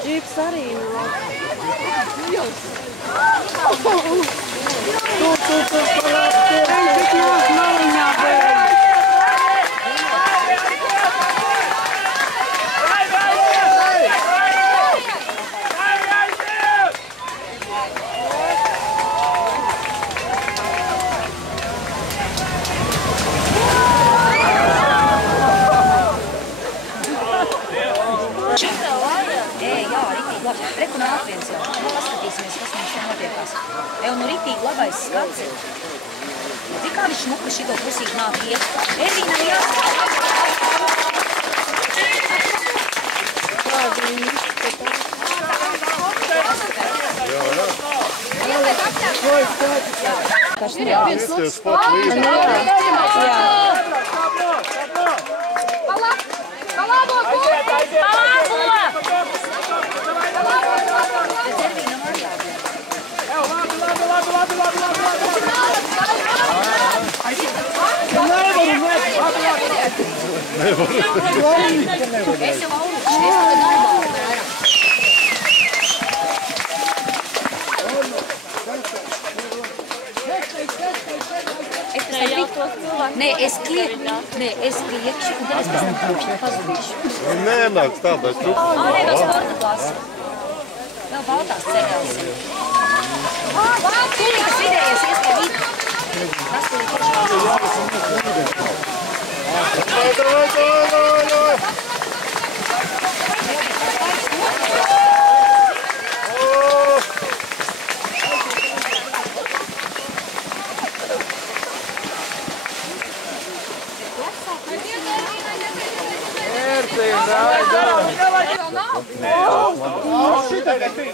Džips arī nav. Tu palāc, maliņā vēl. Reku nāk viens jau. Paskatīsimies, kas mums te notiekās. Ev nu ritīgi labais skats. Cik kā viņš šmuka šito pusīt nāk iet. Ervīnam jāskatās. Kas neviens Nē, es kliekšu, un tad es pazudīšu. Nē, nāc tādā trupu. Nē, no sporta klasa. Vēl baltās ceļās. Tūlītas vidējies ies pie vidu. Tas tūlītas.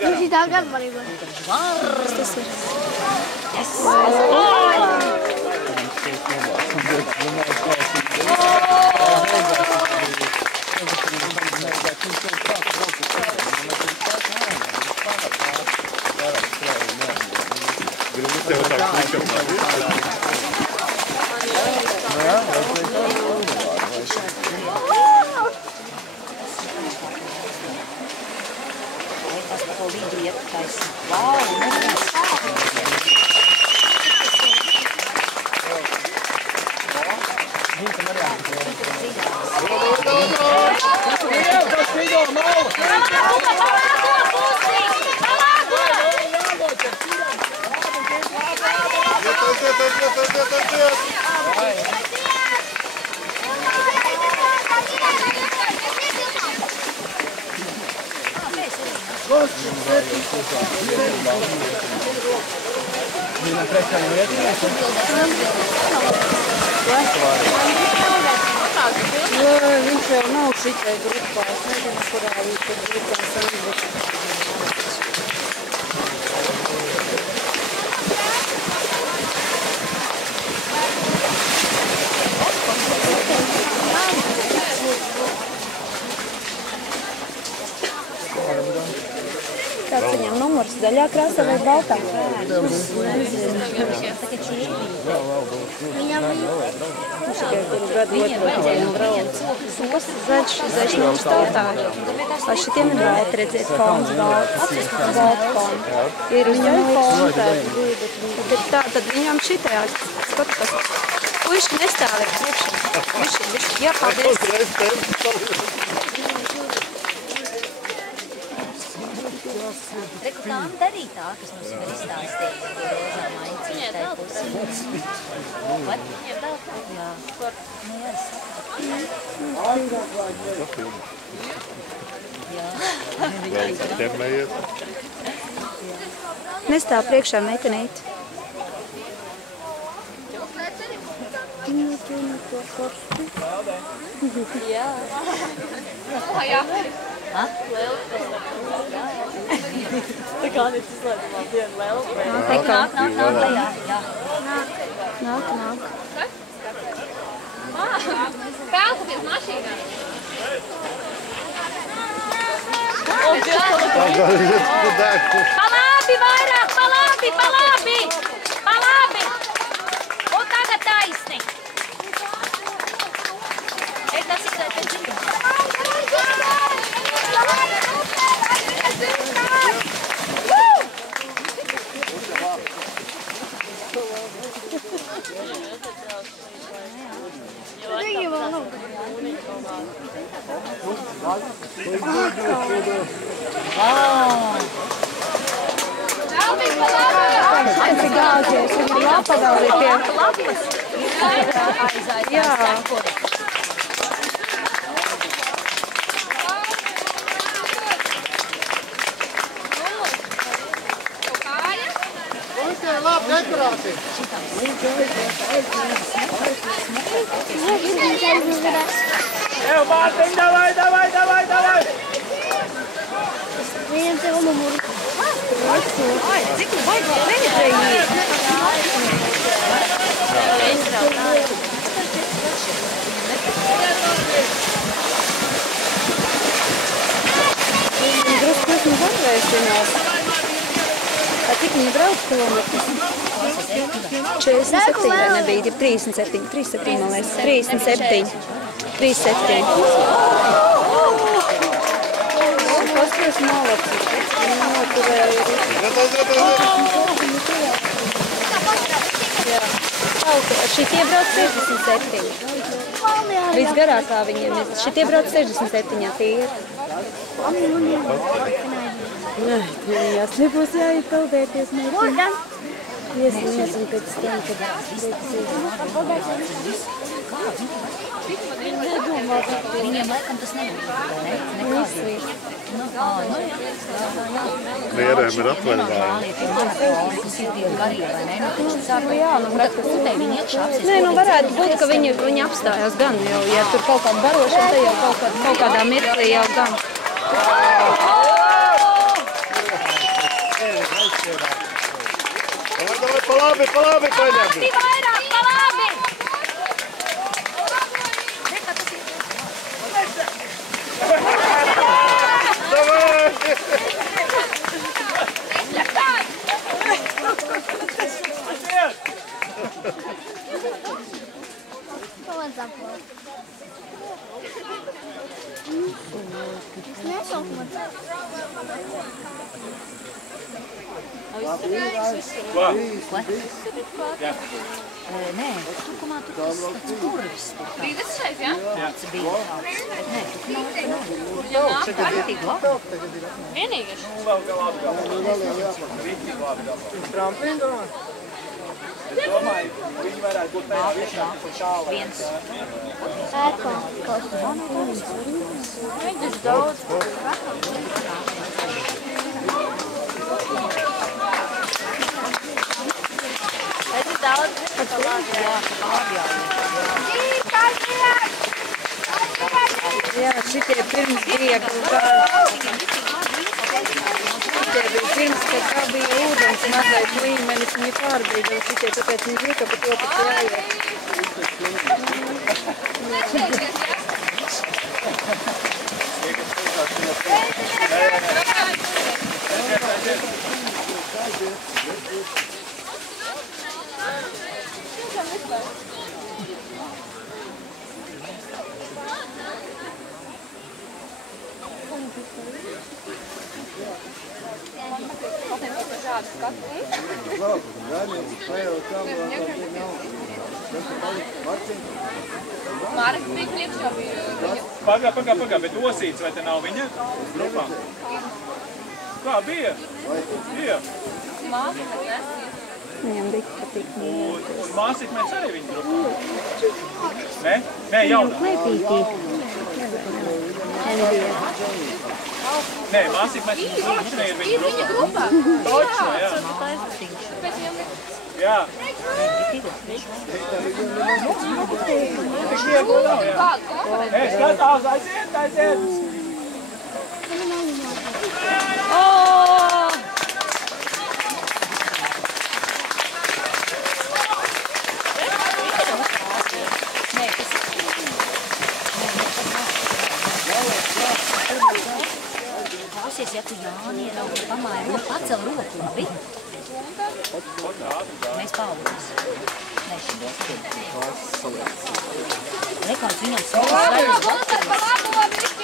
Viņš tā garbarība. Vārds tas ir. Yes! Viņš jau nav šitai grupā. Es nezinu, kurā viņš ir grupā sanbūt. Kāds viņam numurs? Zaļā krāsā vai baltā? Viņam viņš tikai kuru gadu otru brauc. Un kas zaļš numurs tautā? Vai šitiem ir balti redzēt fons balts? Balta fons. Ir zaļa fons. Tad viņam šitajā skatās. Puiški nestāvēt priekšā. Višķi. Jā, paldies. Reku tām darīja tā, kas mums ir izstāstīja. Rozā maiņas. Viņai dāl pusī. What? Viņai dāl tā? Jā. Nu jā, es saprotu. Jā. Vēl ķemmējies. Nestāv priekšā meitenīti. Jā. Jā. Ha? Tā kā viņš izslēdzamā vienu vēl. Nāk lejā. Jā. Nāk. Pēlkaties mašīnā. Palābi vairāk, palābi! Un tagad taisni. Tas ir tā dziļi. Esi gāzies, viņa lapa vēl ir pie... Jā. Labi, dekorācija. Evo, Mārtiņ, davai! Viņam te umumuru. Cik tu baigi vēl reģistrēji? Viņi drusku esmu atvēsinās. Cik viņi brauc kilometrus? 47 vai nebija, 37, man liekas, 37. Paskatās malacis, viņi noturēja. Jā. Šitie brauc 67. Visgarākā viņiem ir. Šitie brauc 67 tīri. Nē, viņās nebūs jāiet peldēties. Iesim pēc tam, kad Viņiem laikam tas nebūtu, Vierēm ir atvaļinājumi. Nē, nu varētu būt, ka viņi apstājās gan jau, ja tur kaut kāda barošana, tad jau kaut kādā mirklī jau gan. Pa labi, paņem! Nē, tukumā tur tas purvis. Rītas šeit, jā? Tas bija tāds. Nē, tukumā tur kārtīgi labi. Vienīgais. Es domāju, viņi varētu būt tajā vietā, kur šāla. Viens. Viņas daudz. Es ir daudz. Jā, šitie pirms bija kaut kā... Šitie bija pirms, kad kā bija ūdens mazais līmenis, viņi pārbrīd, un šitie tāpēc viņi zina, ka pa to pat jāiet. Mārek bija priekšā bija. Pagā, bet Osīts, vai te nav viņa grupā? Kā bija? Bija. Māsika nesīja. Viņam bija patīk. Un māsīkmēs arī viņa grupā? Ne? Nē, jaunā. Klēpītī. Nē, māsīkmēs viņa ir viņa grupā. Točno, jā. Jā. Tik viegli nav, jā. Ei, skatās, aiziet! Klausies, ja tu Jāni ieraugi pamāju, nu pacel roku, labi? Mēs paudīs. Nē, šitos. Rekāds viņam savas vaļas.